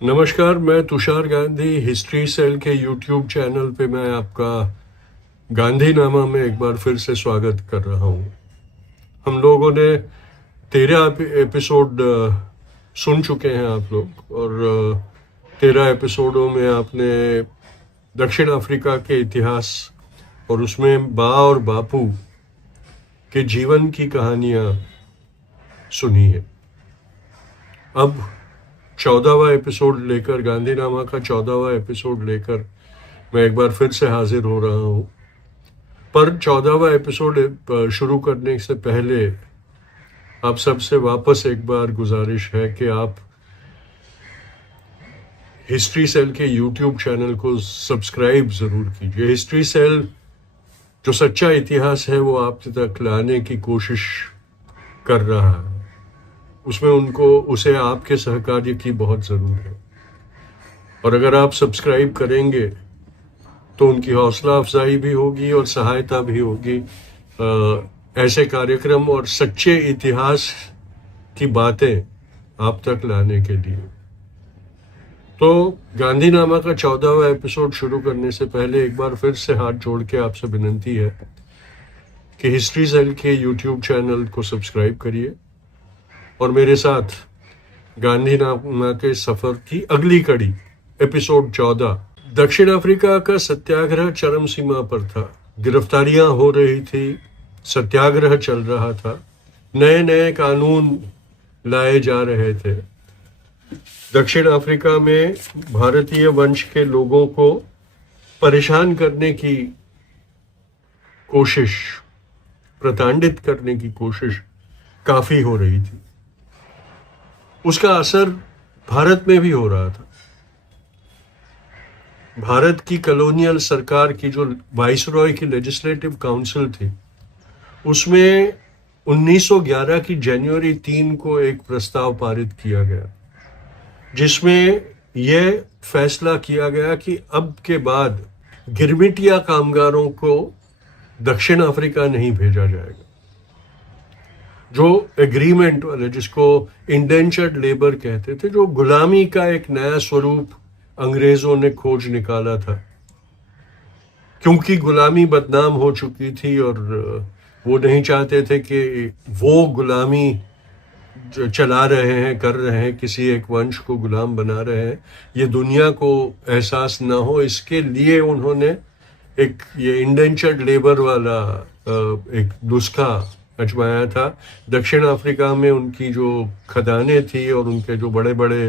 नमस्कार, मैं Tushar Gandhi history cell के यूट्यूब चैनल पे मैं आपका गांधीनामा में एक बार फिर से स्वागत कर रहा हूँ। हम लोगों ने 13 एपिसोड सुन चुके हैं आप लोग, और 13 एपिसोडों में आपने दक्षिण अफ्रीका के इतिहास और उसमें बा और बापू के जीवन की कहानियाँ सुनी है। अब 14वां एपिसोड लेकर, गांधीनामा का 14वां एपिसोड लेकर मैं एक बार फिर से हाजिर हो रहा हूँ। पर 14वां एपिसोड शुरू करने से पहले आप सबसे वापस एक बार गुजारिश है कि आप हिस्ट्री सेल के यूट्यूब चैनल को सब्सक्राइब ज़रूर कीजिए। हिस्ट्री सेल जो सच्चा इतिहास है वो आप तक लाने की कोशिश कर रहा है। उसमें उसे आपके सहकार्य की बहुत ज़रूरत है, और अगर आप सब्सक्राइब करेंगे तो उनकी हौसला अफजाई भी होगी और सहायता भी होगी ऐसे कार्यक्रम और सच्चे इतिहास की बातें आप तक लाने के लिए। तो गांधीनामा का 14वां एपिसोड शुरू करने से पहले एक बार फिर से हाथ जोड़ के आपसे विनंती है कि हिस्ट्री सेल के यूट्यूब चैनल को सब्सक्राइब करिए और मेरे साथ गांधीनामा के सफर की अगली कड़ी एपिसोड 14। दक्षिण अफ्रीका का सत्याग्रह चरम सीमा पर था। गिरफ्तारियां हो रही थी, सत्याग्रह चल रहा था, नए नए कानून लाए जा रहे थे। दक्षिण अफ्रीका में भारतीय वंश के लोगों को परेशान करने की कोशिश, प्रताड़ित करने की कोशिश काफी हो रही थी। उसका असर भारत में भी हो रहा था। भारत की कॉलोनियल सरकार की जो वाइसरॉय की लेजिस्लेटिव काउंसिल थी, उसमें 1911 की जनवरी 3 को एक प्रस्ताव पारित किया गया जिसमें यह फैसला किया गया कि अब के बाद गिरमिटिया कामगारों को दक्षिण अफ्रीका नहीं भेजा जाएगा। जो एग्रीमेंट वाले, जिसको इंडेंचर्ड लेबर कहते थे, जो गुलामी का एक नया स्वरूप अंग्रेजों ने खोज निकाला था, क्योंकि गुलामी बदनाम हो चुकी थी और वो नहीं चाहते थे कि वो गुलामी चला रहे हैं, कर रहे हैं, किसी एक वंश को गुलाम बना रहे हैं, ये दुनिया को एहसास ना हो। इसके लिए उन्होंने एक ये इंडेंचर्ड लेबर वाला एक नुस्खा आजमाया था। दक्षिण अफ्रीका में उनकी जो खदानें थी और उनके जो बड़े बड़े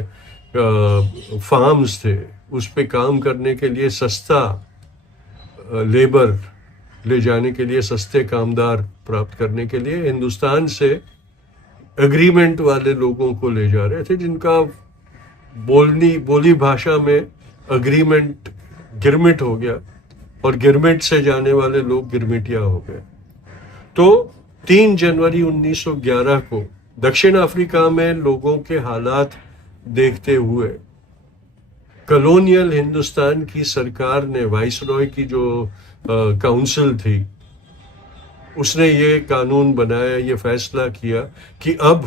फार्म्स थे, उस पे काम करने के लिए सस्ता लेबर ले जाने के लिए, सस्ते कामदार प्राप्त करने के लिए हिंदुस्तान से एग्रीमेंट वाले लोगों को ले जा रहे थे, जिनका बोली भाषा में एग्रीमेंट गिरमिट हो गया और गिरमिट से जाने वाले लोग गिरमिटिया हो गए। तो 3 जनवरी 1911 को दक्षिण अफ्रीका में लोगों के हालात देखते हुए कॉलोनियल हिंदुस्तान की सरकार ने, वाइसरॉय की जो काउंसिल थी, उसने ये कानून बनाया, ये फैसला किया कि अब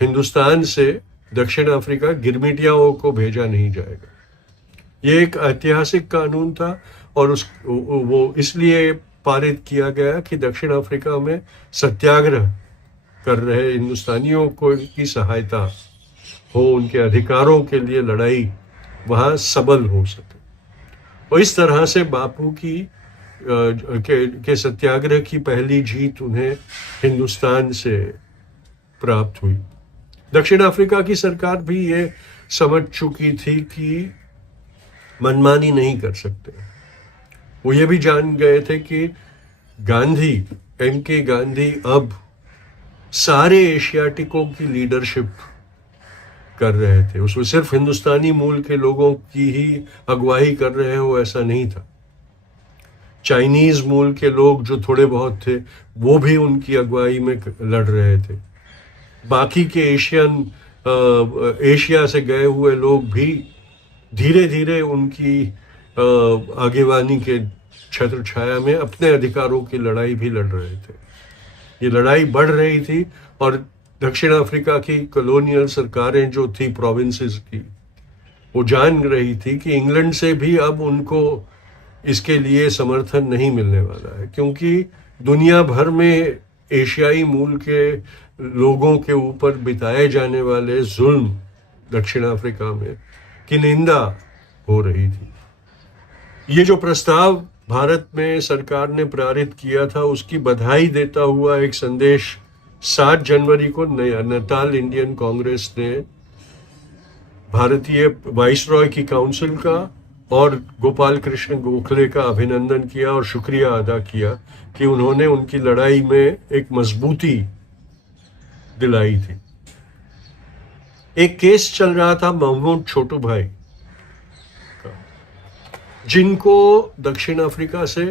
हिंदुस्तान से दक्षिण अफ्रीका गिरमिटियाओं को भेजा नहीं जाएगा। ये एक ऐतिहासिक कानून था और वो इसलिए पारित किया गया कि दक्षिण अफ्रीका में सत्याग्रह कर रहे हिंदुस्तानियों को की सहायता हो, उनके अधिकारों के लिए लड़ाई वहाँ सबल हो सके। और इस तरह से बापू की के सत्याग्रह की पहली जीत उन्हें हिंदुस्तान से प्राप्त हुई। दक्षिण अफ्रीका की सरकार भी ये समझ चुकी थी कि मनमानी नहीं कर सकते। वो ये भी जान गए थे कि गांधी, M.K. गांधी अब सारे एशियाटिकों की लीडरशिप कर रहे थे। उसमें सिर्फ हिंदुस्तानी मूल के लोगों की ही अगुवाई कर रहे हो ऐसा नहीं था। चाइनीज मूल के लोग जो थोड़े बहुत थे वो भी उनकी अगुवाई में लड़ रहे थे। बाकी के एशिया से गए हुए लोग भी धीरे धीरे उनकी आगेवानी के छत्र छाया में अपने अधिकारों की लड़ाई भी लड़ रहे थे। ये लड़ाई बढ़ रही थी और दक्षिण अफ्रीका की कॉलोनियल सरकारें जो थी प्रोविंसेस की, वो जान रही थी कि इंग्लैंड से भी अब उनको इसके लिए समर्थन नहीं मिलने वाला है, क्योंकि दुनिया भर में एशियाई मूल के लोगों के ऊपर बिताए जाने वाले जुल्म दक्षिण अफ्रीका में की निंदा हो रही थी। ये जो प्रस्ताव भारत में सरकार ने पारित किया था, उसकी बधाई देता हुआ एक संदेश 7 जनवरी को नैनीताल इंडियन कांग्रेस ने भारतीय वाइसरॉय की काउंसिल का और गोपाल कृष्ण गोखले का अभिनंदन किया और शुक्रिया अदा किया कि उन्होंने उनकी लड़ाई में एक मजबूती दिलाई थी। एक केस चल रहा था महमूद छोटू भाई का, जिनको दक्षिण अफ्रीका से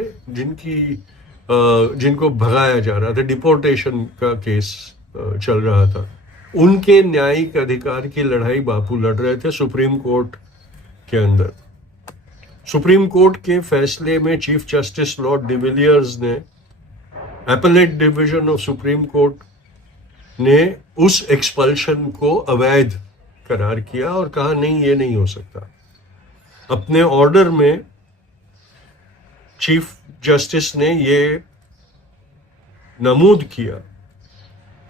जिनको भगाया जा रहा था, डिपोर्टेशन का केस चल रहा था। उनके न्यायिक अधिकार की लड़ाई बापू लड़ रहे थे सुप्रीम कोर्ट के अंदर। सुप्रीम कोर्ट के फैसले में चीफ जस्टिस लॉर्ड डिविलियर्स ने appellate division of supreme court ने उस एक्सपल्शन को अवैध करार किया और कहा नहीं, ये नहीं हो सकता। अपने ऑर्डर में चीफ जस्टिस ने ये नमूद किया,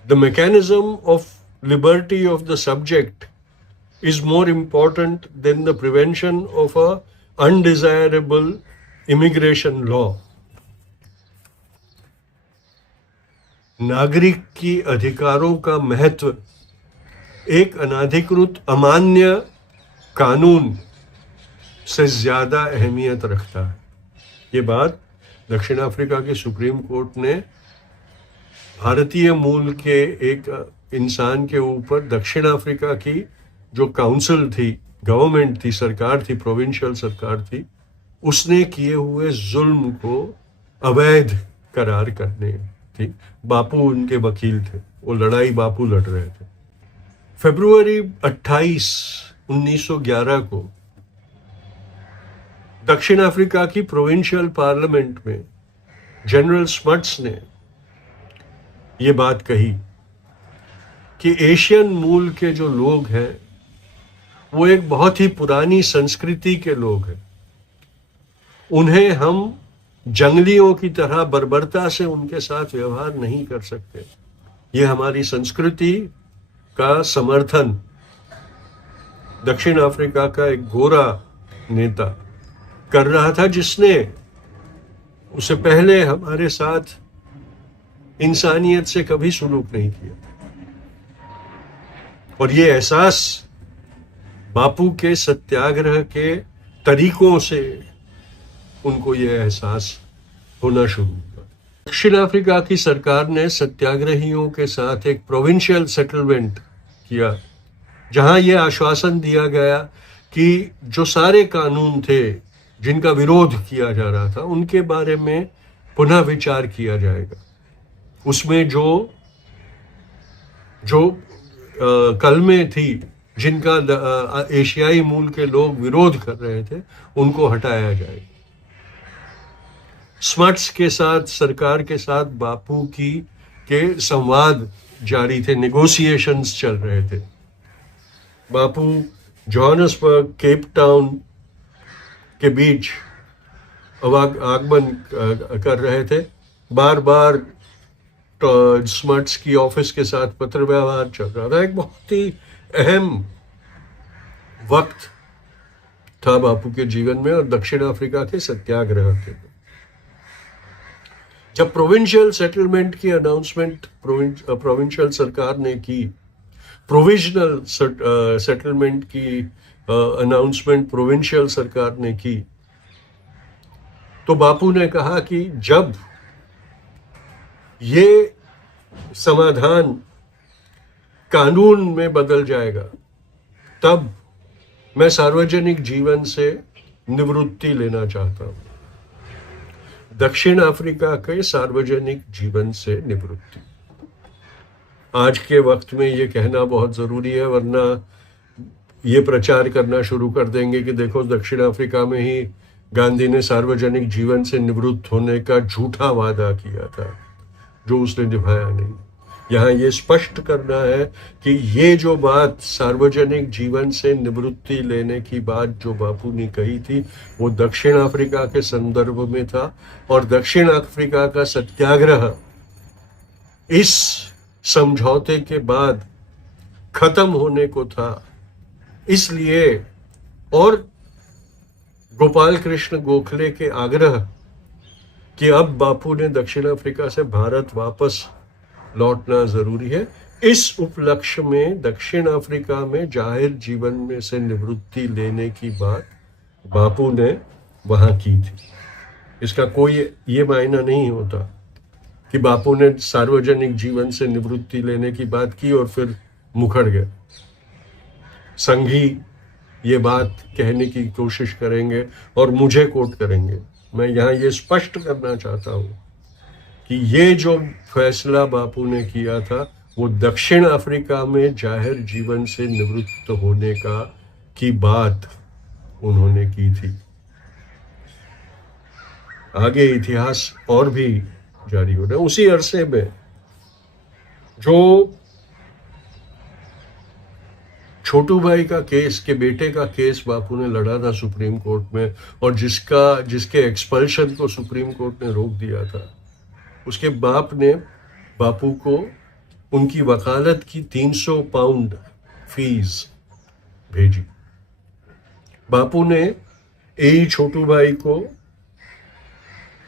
the mechanism of liberty of the subject is more important than the prevention of a undesirable immigration law. नागरिक की अधिकारों का महत्व एक अनाधिकृत अमान्य कानून से ज्यादा अहमियत रखता है। ये बात दक्षिण अफ्रीका के सुप्रीम कोर्ट ने भारतीय मूल के एक इंसान के ऊपर दक्षिण अफ्रीका की जो काउंसिल थी, गवर्नमेंट थी, सरकार थी, प्रोविंशियल सरकार थी, उसने किए हुए जुल्म को अवैध करार करने थी। बापू उनके वकील थे, वो लड़ाई बापू लड़ रहे थे। फरवरी 28, 1911 को दक्षिण अफ्रीका की प्रोविंशियल पार्लियामेंट में जनरल स्मट्स ने ये बात कही कि एशियन मूल के जो लोग हैं वो एक बहुत ही पुरानी संस्कृति के लोग हैं। उन्हें हम जंगलियों की तरह बर्बरता से उनके साथ व्यवहार नहीं कर सकते। ये हमारी संस्कृति का समर्थन दक्षिण अफ्रीका का एक गोरा नेता कर रहा था, जिसने उससे पहले हमारे साथ इंसानियत से कभी सुलूक नहीं किया। और ये एहसास बापू के सत्याग्रह के तरीकों से उनको ये एहसास होना शुरू हुआ। दक्षिण अफ्रीका की सरकार ने सत्याग्रहियों के साथ एक प्रोविंशियल सेटलमेंट किया, जहां यह आश्वासन दिया गया कि जो सारे कानून थे जिनका विरोध किया जा रहा था, उनके बारे में पुनः विचार किया जाएगा। उसमें जो कलमे थी जिनका एशियाई मूल के लोग विरोध कर रहे थे, उनको हटाया जाएगा। स्मट्स के साथ, सरकार के साथ बापू के संवाद जारी थे, नेगोशिएशंस चल रहे थे। बापू जोहान्सबर्ग, केप टाउन के बीच आगमन कर रहे थे। बार बार स्मट्स की ऑफिस के साथ पत्र व्यवहार चल रहा था। एक बहुत ही अहम वक्त था बापू के जीवन में और दक्षिण अफ्रीका के सत्याग्रह के। जब प्रोविंशियल सेटलमेंट की अनाउंसमेंट प्रोविंशियल सरकार ने की, प्रोविजनल सेटलमेंट की अनाउंसमेंट प्रोविंशियल सरकार ने की, तो बापू ने कहा कि जब ये समाधान कानून में बदल जाएगा, तब मैं सार्वजनिक जीवन से निवृत्ति लेना चाहता हूं। दक्षिण अफ्रीका के सार्वजनिक जीवन से निवृत्ति। आज के वक्त में ये कहना बहुत जरूरी है, वरना ये प्रचार करना शुरू कर देंगे कि देखो दक्षिण अफ्रीका में ही गांधी ने सार्वजनिक जीवन से निवृत्त होने का झूठा वादा किया था, जो उसने निभाया नहीं। यहाँ ये स्पष्ट करना है कि ये जो बात सार्वजनिक जीवन से निवृत्ति लेने की बात जो बापू ने कही थी वो दक्षिण अफ्रीका के संदर्भ में था, और दक्षिण अफ्रीका का सत्याग्रह इस समझौते के बाद खत्म होने को था। इसलिए और गोपाल कृष्ण गोखले के आग्रह कि अब बापू ने दक्षिण अफ्रीका से भारत वापस लौटना जरूरी है, इस उपलक्ष्य में दक्षिण अफ्रीका में जाहिर जीवन में से निवृत्ति लेने की बात बापू ने वहां की थी। इसका कोई ये मायना नहीं होता कि बापू ने सार्वजनिक जीवन से निवृत्ति लेने की बात की और फिर मुखर गए। संघी ये बात कहने की कोशिश करेंगे और मुझे कोट करेंगे। मैं यहाँ ये स्पष्ट करना चाहता हूँ कि ये जो फैसला बापू ने किया था वो दक्षिण अफ्रीका में जाहिर जीवन से निवृत्त होने की बात उन्होंने की थी। आगे इतिहास और भी जारी हो रहा है। उसी अरसे में जो छोटू भाई का केस के बेटे का केस बापू ने लड़ा था सुप्रीम कोर्ट में, और जिसके एक्सपल्शन को सुप्रीम कोर्ट ने रोक दिया था, उसके बाप ने बापू को उनकी वकालत की 300 पाउंड फीस भेजी। बापू ने ए छोटू भाई को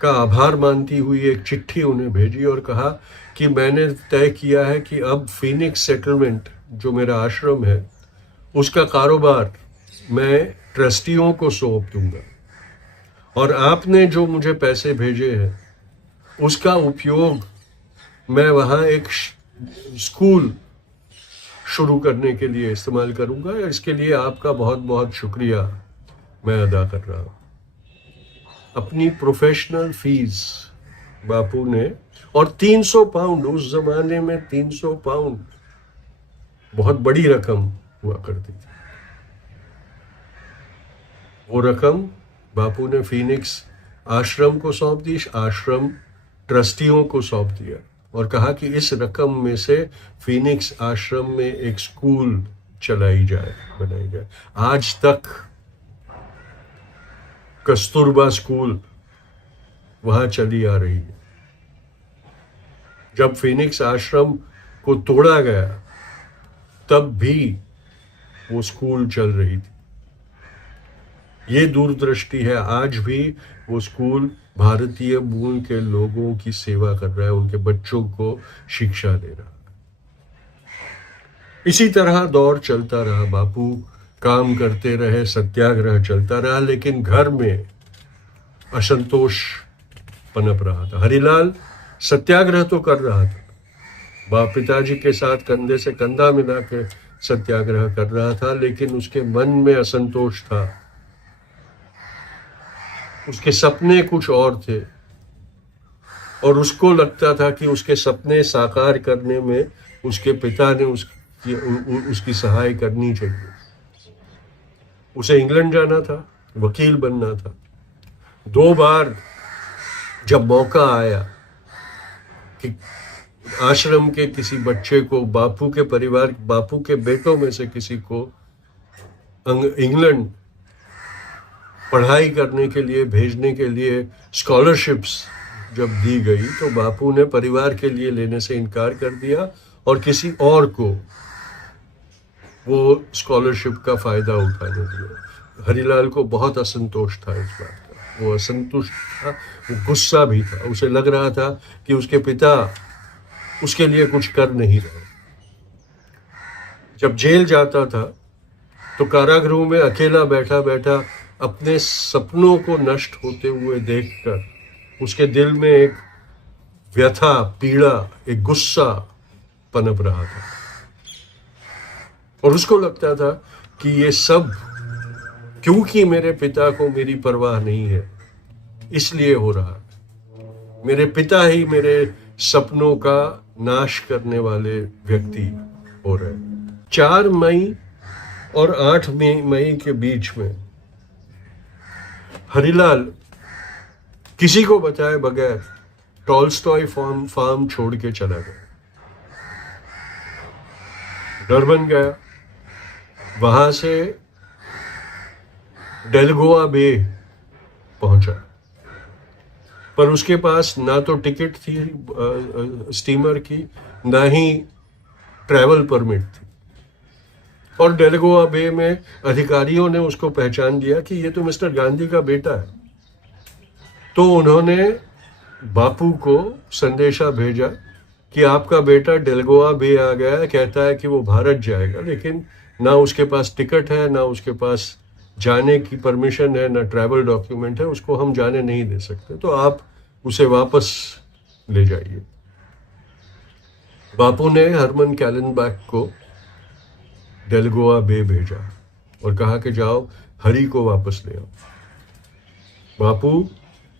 का आभार मानती हुई एक चिट्ठी उन्हें भेजी और कहा कि मैंने तय किया है कि अब फीनिक्स सेटलमेंट जो मेरा आश्रम है उसका कारोबार मैं ट्रस्टियों को सौंप दूंगा, और आपने जो मुझे पैसे भेजे हैं उसका उपयोग मैं वहाँ एक स्कूल शुरू करने के लिए इस्तेमाल करूंगा। इसके लिए आपका बहुत बहुत शुक्रिया मैं अदा कर रहा हूँ। अपनी प्रोफेशनल फीस बापू ने, और 300 पाउंड, उस जमाने में 300 पाउंड बहुत बड़ी रकम हुआ करती थी। वो रकम बापू ने फीनिक्स आश्रम को सौंप दी, आश्रम ट्रस्टियों को सौंप दिया और कहा कि इस रकम में से फीनिक्स आश्रम में एक स्कूल बनाई जाए। आज तक कस्तूरबा स्कूल वहां चली आ रही है। जब फीनिक्स आश्रम को तोड़ा गया तब भी वो स्कूल चल रही थी। ये दूरदृष्टि है। आज भी वो स्कूल भारतीय मूल के लोगों की सेवा कर रहा है, उनके बच्चों को शिक्षा दे रहा है। इसी तरह दौर चलता रहा, बापू काम करते रहे, सत्याग्रह चलता रहा, लेकिन घर में असंतोष पनप रहा था। हरिलाल सत्याग्रह तो कर रहा था, पिताजी के साथ कंधे से कंधा मिला के सत्याग्रह कर रहा था, लेकिन उसके मन में असंतोष था। उसके सपने कुछ और थे और उसको लगता था कि उसके सपने साकार करने में उसके पिता ने उसकी सहाय करनी चाहिए। उसे इंग्लैंड जाना था, वकील बनना था। 2 बार जब मौका आया कि आश्रम के किसी बच्चे को बापू के बेटों में से किसी को इंग्लैंड पढ़ाई करने के लिए भेजने के लिए स्कॉलरशिप्स जब दी गई तो बापू ने परिवार के लिए लेने से इनकार कर दिया और किसी और को वो स्कॉलरशिप का फायदा उठाने दिया। हरिलाल को बहुत असंतोष था इस बात का। वो असंतुष्ट था, वो गुस्सा भी था। उसे लग रहा था कि उसके पिता उसके लिए कुछ कर नहीं रहे। जब जेल जाता था तो कारागृह में अकेला बैठा बैठा अपने सपनों को नष्ट होते हुए देखकर उसके दिल में एक व्यथा, पीड़ा, एक गुस्सा पनप रहा था और उसको लगता था कि ये सब क्योंकि मेरे पिता को मेरी परवाह नहीं है इसलिए हो रहा है। मेरे पिता ही मेरे सपनों का नाश करने वाले व्यक्ति हो रहे। 4 मई और 8 मई के बीच में हरिलाल किसी को बताए बगैर टॉल्स्टॉय फार्म छोड़ के चला गया। डरबन गया, वहां से डेलगोआ बे पहुंचा, पर उसके पास ना तो टिकट थी स्टीमर की, ना ही ट्रैवल परमिट थी। और डेलगोआ बे में अधिकारियों ने उसको पहचान लिया कि ये तो मिस्टर गांधी का बेटा है। तो उन्होंने बापू को संदेशा भेजा कि आपका बेटा डेलगोआ बे आ गया है, कहता है कि वो भारत जाएगा, लेकिन ना उसके पास टिकट है, ना उसके पास जाने की परमिशन है, ना ट्रैवल डॉक्यूमेंट है, उसको हम जाने नहीं दे सकते, तो आप उसे वापस ले जाइए। बापू ने हरमन कैलेनबैक को डेलगोआ बे भेजा और कहा कि जाओ हरी को वापस ले आओ। बापू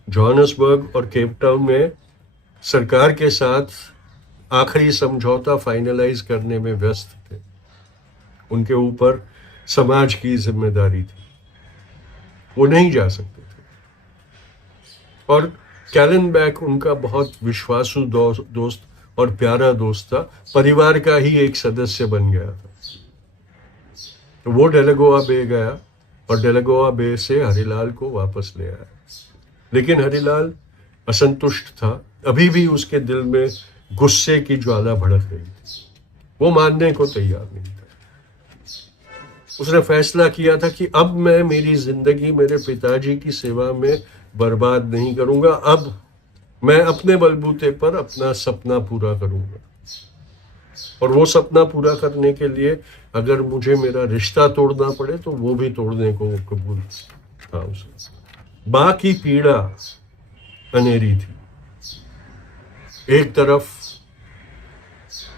जोहान्सबर्ग और केप टाउन में सरकार के साथ आखिरी समझौता फाइनलाइज करने में व्यस्त थे। उनके ऊपर समाज की जिम्मेदारी थी, वो नहीं जा सकते थे। और कैलेनबैक उनका बहुत विश्वासु दोस्त और प्यारा दोस्त था, परिवार का ही एक सदस्य बन गया था। तो वो डेलगोआ बे गया और डेलगोआ बे से हरिलाल को वापस ले आया। लेकिन हरिलाल असंतुष्ट था, अभी भी उसके दिल में गुस्से की ज्वाला भड़क रही थी, वो मानने को तैयार नहीं था। उसने फैसला किया था कि अब मैं मेरी जिंदगी मेरे पिताजी की सेवा में बर्बाद नहीं करूंगा, अब मैं अपने बलबूते पर अपना सपना पूरा करूंगा। और वो सपना पूरा करने के लिए अगर मुझे मेरा रिश्ता तोड़ना पड़े तो वो भी तोड़ने को कबूल था उसे। मां की पीड़ा अनेरी थी। एक तरफ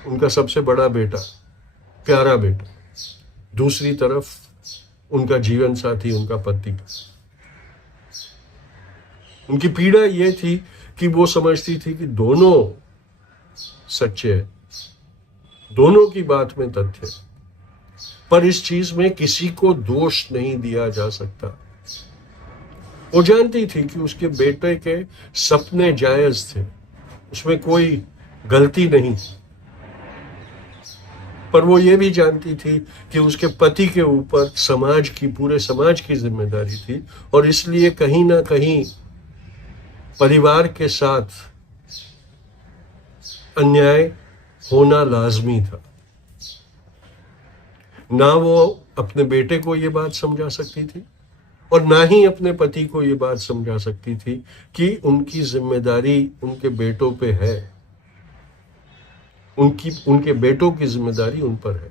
उनका सबसे बड़ा बेटा, प्यारा बेटा, दूसरी तरफ उनका जीवन साथी, उनका पति। उनकी पीड़ा ये थी कि वो समझती थी कि दोनों सच्चे हैं, दोनों की बात में तथ्य है, पर इस चीज में किसी को दोष नहीं दिया जा सकता। वो जानती थी कि उसके बेटे के सपने जायज थे, उसमें कोई गलती नहीं थी, पर वो ये भी जानती थी कि उसके पति के ऊपर समाज की, पूरे समाज की जिम्मेदारी थी, और इसलिए कहीं ना कहीं परिवार के साथ अन्याय होना लाजमी था। ना वो अपने बेटे को ये बात समझा सकती थी और ना ही अपने पति को ये बात समझा सकती थी कि उनकी जिम्मेदारी उनके बेटों पे है, उनके बेटों की जिम्मेदारी उन पर है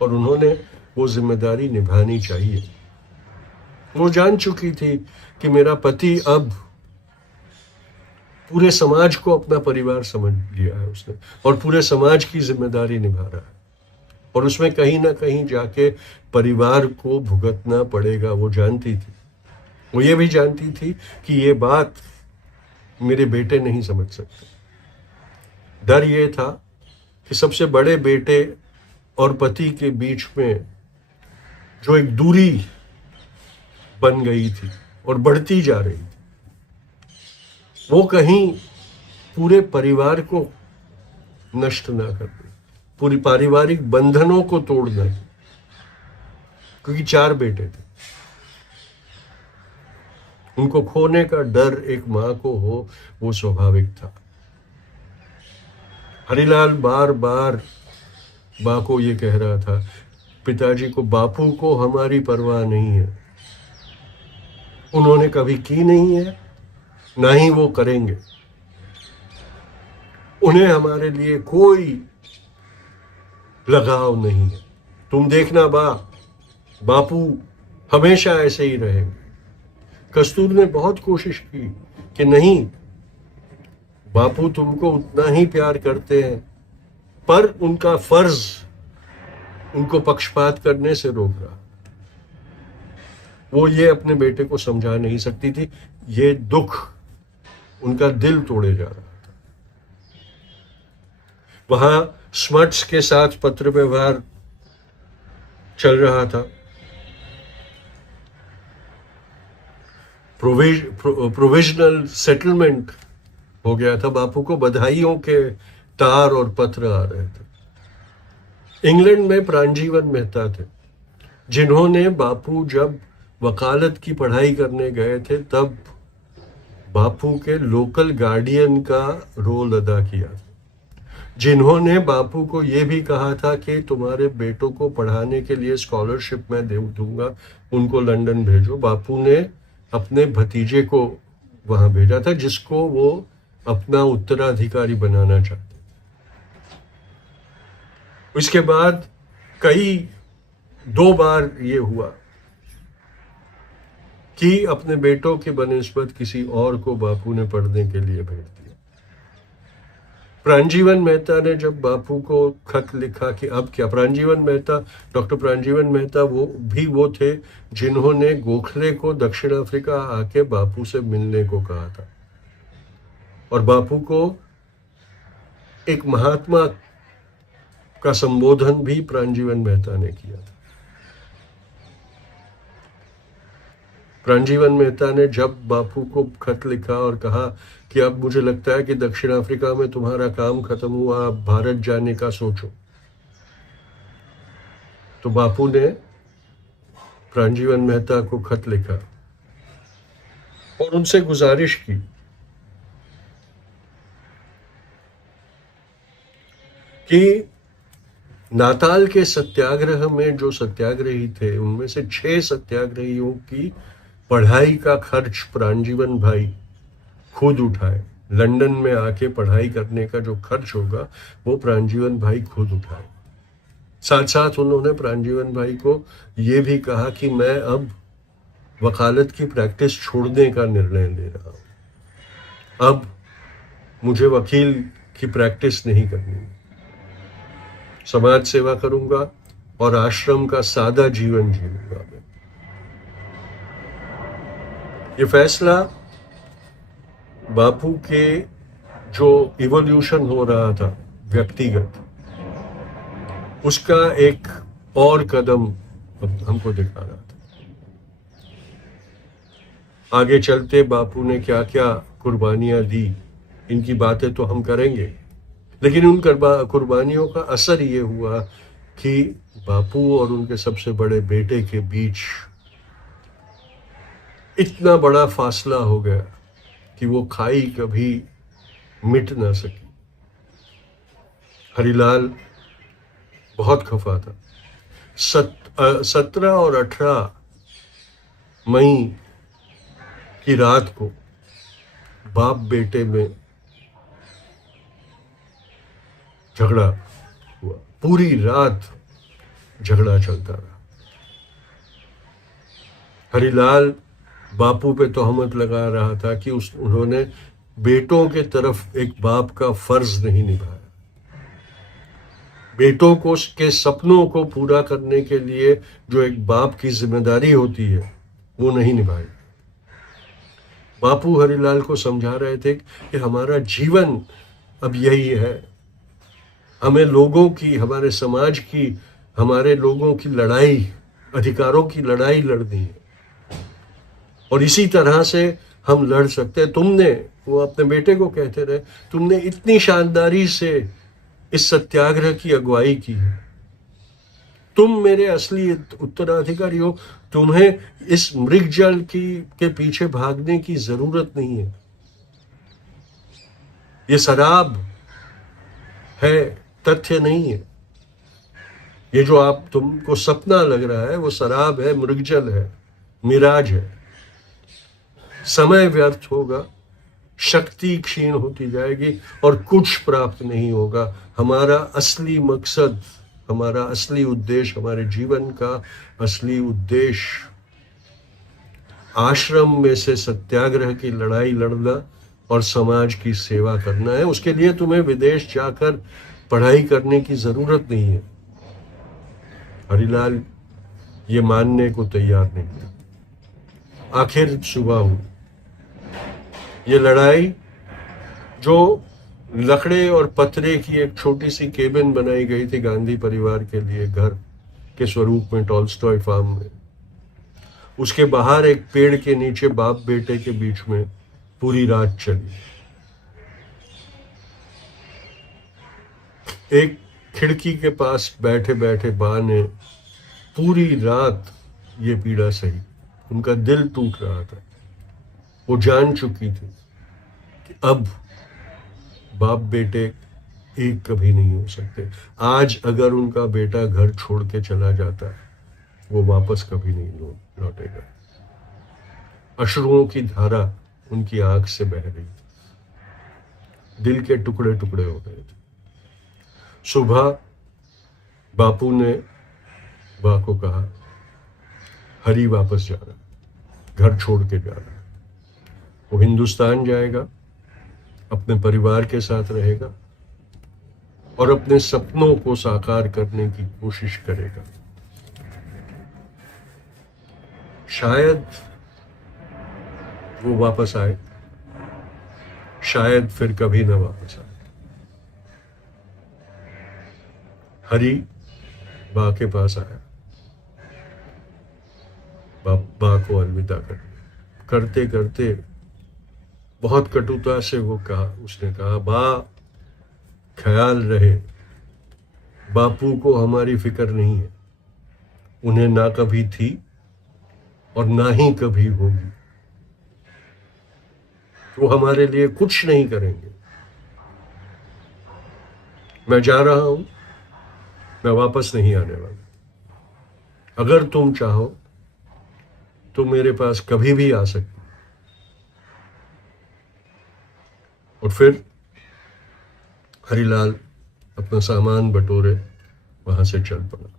और उन्होंने वो जिम्मेदारी निभानी चाहिए। वो जान चुकी थी कि मेरा पति अब पूरे समाज को अपना परिवार समझ लिया है उसने, और पूरे समाज की जिम्मेदारी निभा रहा है, और उसमें कहीं ना कहीं जाके परिवार को भुगतना पड़ेगा। वो जानती थी। वो ये भी जानती थी कि ये बात मेरे बेटे नहीं समझ सकते। डर ये था कि सबसे बड़े बेटे और पति के बीच में जो एक दूरी बन गई थी और बढ़ती जा रही थी, वो कहीं पूरे परिवार को नष्ट ना कर दे, पूरी पारिवारिक बंधनों को तोड़ दे, क्योंकि 4 बेटे थे। उनको खोने का डर एक मां को हो, वो स्वाभाविक था। हरिलाल बार बार मां को ये कह रहा था, पिताजी को, बापू को हमारी परवाह नहीं है, उन्होंने कभी की नहीं है, ना ही वो करेंगे, उन्हें हमारे लिए कोई लगाव नहीं है। तुम देखना बापू हमेशा ऐसे ही रहेंगे। कस्तूर ने बहुत कोशिश की कि नहीं, बापू तुमको उतना ही प्यार करते हैं, पर उनका फर्ज उनको पक्षपात करने से रोक रहा। वो ये अपने बेटे को समझा नहीं सकती थी। ये दुख उनका दिल तोड़े जा रहा था। वहां स्मट्स के साथ पत्र व्यवहार चल रहा था। प्रोविजनल सेटलमेंट हो गया था। बापू को बधाइयों के तार और पत्र आ रहे थे। इंग्लैंड में प्राणजीवन मेहता थे, जिन्होंने बापू जब वकालत की पढ़ाई करने गए थे तब बापू के लोकल गार्डियन का रोल अदा किया, जिन्होंने बापू को यह भी कहा था कि तुम्हारे बेटों को पढ़ाने के लिए स्कॉलरशिप मैं दे दूंगा, उनको लंदन भेजो। बापू ने अपने भतीजे को वहां भेजा था, जिसको वो अपना उत्तराधिकारी बनाना चाहते। इसके बाद दो बार ये हुआ कि अपने बेटों के बनिस्बत किसी और को बापू ने पढ़ने के लिए भेज दिया। प्राणजीवन मेहता ने जब बापू को खत लिखा कि अब क्या, प्राणजीवन मेहता, डॉक्टर प्राणजीवन मेहता वो थे जिन्होंने गोखले को दक्षिण अफ्रीका आके बापू से मिलने को कहा था, और बापू को एक महात्मा का संबोधन भी प्राणजीवन मेहता ने किया था। प्राणजीवन मेहता ने जब बापू को खत लिखा और कहा कि अब मुझे लगता है कि दक्षिण अफ्रीका में तुम्हारा काम खत्म हुआ, अब भारत जाने का सोचो, तो बापू ने प्राणजीवन मेहता को खत लिखा और उनसे गुजारिश की कि नाताल के सत्याग्रह में जो सत्याग्रही थे उनमें से 6 सत्याग्रहियों की पढ़ाई का खर्च प्राणजीवन भाई खुद उठाए। लंदन में आके पढ़ाई करने का जो खर्च होगा वो प्राणजीवन भाई खुद उठाए। साथ साथ उन्होंने प्राणजीवन भाई को ये भी कहा कि मैं अब वकालत की प्रैक्टिस छोड़ने का निर्णय ले रहा हूं, अब मुझे वकील की प्रैक्टिस नहीं करनी, समाज सेवा करूंगा और आश्रम का सादा जीवन जीऊंगा मैं। ये फैसला बापू के जो इवोल्यूशन हो रहा था व्यक्तिगत, उसका एक और कदम हमको दिखा रहा था। आगे चलते बापू ने क्या क्या कुर्बानियां दी, इनकी बातें तो हम करेंगे, लेकिन उन कुर्बानियों का असर ये हुआ कि बापू और उनके सबसे बड़े बेटे के बीच इतना बड़ा फासला हो गया कि वो खाई कभी मिट ना सकी। हरिलाल बहुत खफा था। 17 और 18 मई की रात को बाप बेटे में झगड़ा हुआ, पूरी रात झगड़ा चलता रहा। हरिलाल बापू पे तोहमत लगा रहा था कि उन्होंने बेटों के तरफ एक बाप का फर्ज नहीं निभाया, बेटों को के सपनों को पूरा करने के लिए जो एक बाप की जिम्मेदारी होती है वो नहीं निभाई। बापू हरिलाल को समझा रहे थे कि हमारा जीवन अब यही है, हमें लोगों की, हमारे समाज की, हमारे लोगों की लड़ाई, अधिकारों की लड़ाई लड़नी है, और इसी तरह से हम लड़ सकते हैं। तुमने, वो अपने बेटे को कहते रहे, तुमने इतनी शानदारी से इस सत्याग्रह की अगुवाई की है, तुम मेरे असली उत्तराधिकारी हो, तुम्हें इस मृगजल के पीछे भागने की जरूरत नहीं है। ये शराब है, तथ्य नहीं है। ये जो तुमको सपना लग रहा है वो शराब है, मृगजल है, मिराज है। समय व्यर्थ होगा, शक्ति क्षीण होती जाएगी और कुछ प्राप्त नहीं होगा। हमारा असली मकसद, हमारा असली उद्देश्य, हमारे जीवन का असली उद्देश्य आश्रम में से सत्याग्रह की लड़ाई लड़ना और समाज की सेवा करना है। उसके लिए तुम्हें विदेश जाकर पढ़ाई करने की जरूरत नहीं है। हरिलाल ये मानने को तैयार नहीं था। आखिर सुबह हुई। ये लड़ाई जो लकड़े और पत्रे की एक छोटी सी केबिन बनाई गई थी गांधी परिवार के लिए घर के स्वरूप में टॉल्स्टॉय फार्म में, उसके बाहर एक पेड़ के नीचे बाप बेटे के बीच में पूरी रात चली। एक खिड़की के पास बैठे बैठे बा ने पूरी रात ये पीड़ा सही। उनका दिल टूट रहा था। वो जान चुकी थी कि अब बाप बेटे एक कभी नहीं हो सकते। आज अगर उनका बेटा घर छोड़ के चला जाता है, वो वापस कभी नहीं लौटेगा। अश्रुओं की धारा उनकी आंख से बह रही थी। दिल के टुकड़े टुकड़े हो गए थे। सुबह बापू ने बा को कहा, हरी वापस जा रहा है, घर छोड़ के जा रहा है। वो हिंदुस्तान जाएगा, अपने परिवार के साथ रहेगा और अपने सपनों को साकार करने की कोशिश करेगा। शायद वो वापस आए, शायद फिर कभी ना वापस आए। हरी बा के पास आया, बा को अलविदा करते करते बहुत कटुता से उसने कहा, बा ख्याल रहे, बापू को हमारी फिक्र नहीं है। उन्हें ना कभी थी और ना ही कभी होगी। वो हमारे लिए कुछ नहीं करेंगे। मैं जा रहा हूं, मैं वापस नहीं आने वाला। अगर तुम चाहो तो मेरे पास कभी भी आ सकती। और फिर हरिलाल अपना सामान बटोरे वहां से चल पड़ा।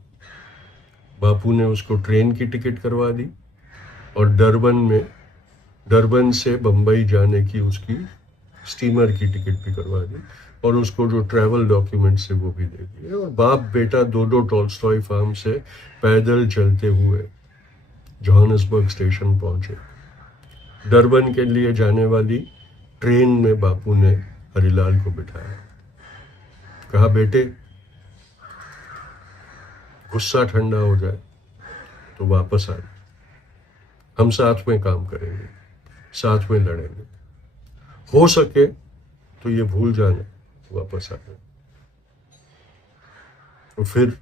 बापू ने उसको ट्रेन की टिकट करवा दी और डरबन से बंबई जाने की उसकी स्टीमर की टिकट भी करवा दी और उसको जो ट्रैवल डॉक्यूमेंट्स है वो भी दे दिए। और बाप बेटा दो टॉल्स्टॉय फार्म से पैदल चलते हुए जोहानिसबर्ग स्टेशन पहुंचे। डरबन के लिए जाने वाली ट्रेन में बापू ने हरिलाल को बिठाया। कहा, बेटे गुस्सा ठंडा हो जाए तो वापस आए। हम साथ में काम करेंगे, साथ में लड़ेंगे। हो सके तो ये भूल जाना, वापस आ जाए। तो फिर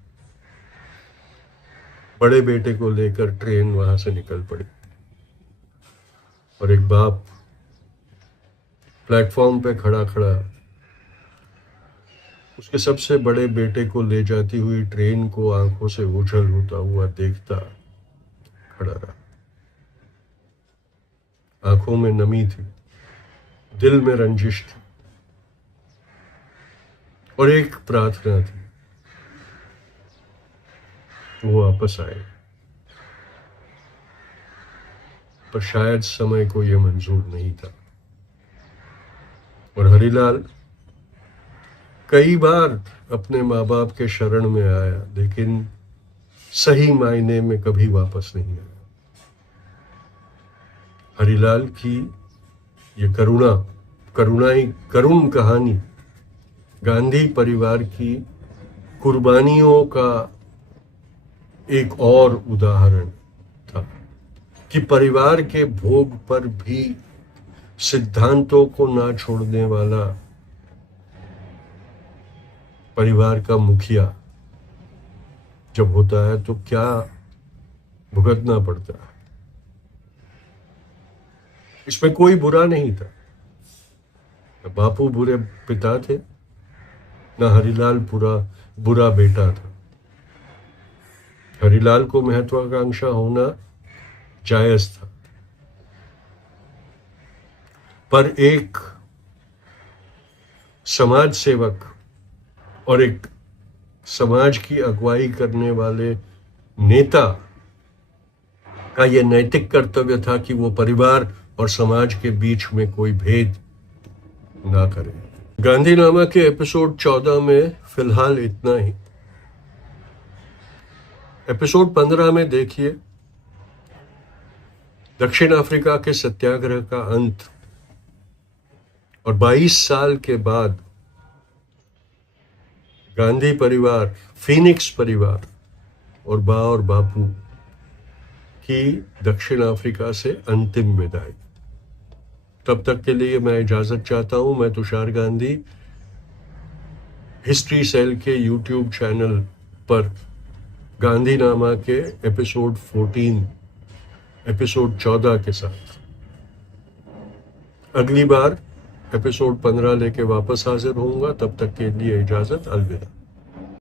बड़े बेटे को लेकर ट्रेन वहां से निकल पड़ी और एक बाप प्लेटफॉर्म पे खड़ा खड़ा उसके सबसे बड़े बेटे को ले जाती हुई ट्रेन को आंखों से ओझल होता हुआ देखता खड़ा रहा। आंखों में नमी थी, दिल में रंजिश थी और एक प्रार्थना थी, वो वापस आए। पर शायद समय को यह मंजूर नहीं था और हरिलाल कई बार अपने माँ बाप के शरण में आया, लेकिन सही मायने में कभी वापस नहीं आया। हरिलाल की ये करुण कहानी गांधी परिवार की कुर्बानियों का एक और उदाहरण था कि परिवार के भोग पर भी सिद्धांतों को ना छोड़ने वाला परिवार का मुखिया जब होता है तो क्या भुगतना पड़ता है। इसमें कोई बुरा नहीं था, न बापू बुरे पिता थे, न हरिलाल बुरा बेटा था। हरिलाल को महत्वाकांक्षा होना जायज था, पर एक समाज सेवक और एक समाज की अगुवाई करने वाले नेता का यह नैतिक कर्तव्य था कि वो परिवार और समाज के बीच में कोई भेद ना करे। गांधीनामा के एपिसोड 14 में फिलहाल इतना ही। एपिसोड 15 में देखिए दक्षिण अफ्रीका के सत्याग्रह का अंत और 22 साल के बाद गांधी परिवार, फीनिक्स परिवार और बा और बापू की दक्षिण अफ्रीका से अंतिम विदाई। तब तक के लिए मैं इजाजत चाहता हूं। मैं तुषार गांधी हिस्ट्री सेल के यूट्यूब चैनल पर गांधीनामा के एपिसोड 14 के साथ। अगली बार एपिसोड 15 लेके वापस हाजिर होऊंगा। तब तक के लिए इजाजत, अलविदा।